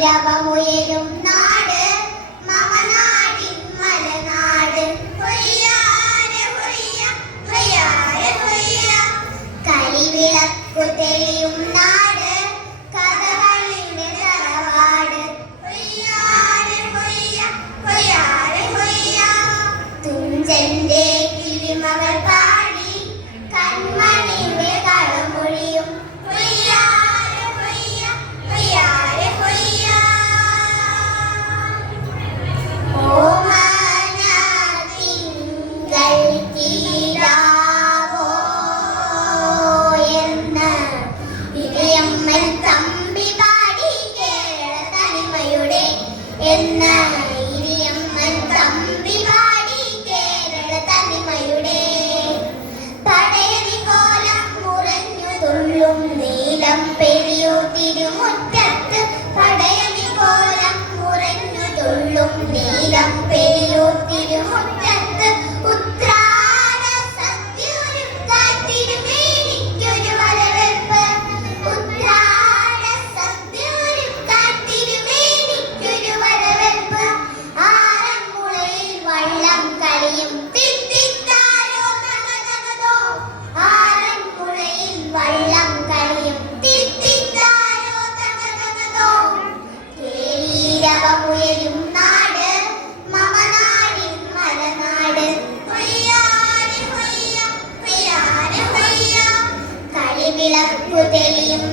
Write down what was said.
കേളീരവമുയരും നാട് മമനാടിൻ മലനാട്. ഹൊയ്യാരെ Hoia ഹൊയ്യാരെ Hoia. കളിവിളക്കു തെളിയും നാട് കഥകളിയുടെ തറവാട്. ഹൊയ്യാരെ ഹൊയ്യ ഹൊയ്യാരെ ഹൊയ്യ. തുഞ്ചന്റെ കിളിമകൾ പാടി കൺമണിയുടെ കളമൊഴിയും. ഹൊയ്യാരെ ഹൊയ്യ ഹൊയ്യാരെ ഹൊയ്യ. ഓമന തിങ്കൾ കിടാവോ എന്ന് ഇരയമ്മൻ തമ്പി പാടി കേരള തനിമയുടെ. എന്ന് ഇരയമ്മൻ തമ്പി പാടി കേരള തനിമയുടെ. പടയണി കോലം മുറഞ്ഞു തുള്ളും നീലം പെരിയൂർ തിരുമുറ്റത്ത്. പടയണി കോലം മുറഞ്ഞു തുള്ളും നീലം പെരിയൂർ തിരുമുറ്റത്ത്. ഉത്രാട സദ്യ ഒരുക്കാൻ തിരുമേനിക്കൊരു വരവേൽപ്പ്. ഉത്രാട സദ്യ ഒരുക്കാൻ തിരുമേനിക്കൊരു വരവേൽപ്പ്. ആറന്മുളയിൽ വള്ളം കളിയും തിത്തിത്താരോ തകതകതോ. ആറന്മുളയിൽ വള്ളം കളിയും തിത്തിത്താരോ തകതകതോ. കേളീരവമുയരും നാട് മമനാടിൻ മലനാട്. ഹൊയ്യാരെ ഹൊയ്യ ഹൊയ്യാരെ ഹൊയ്യ. കളിവിളക്കു തെളിയും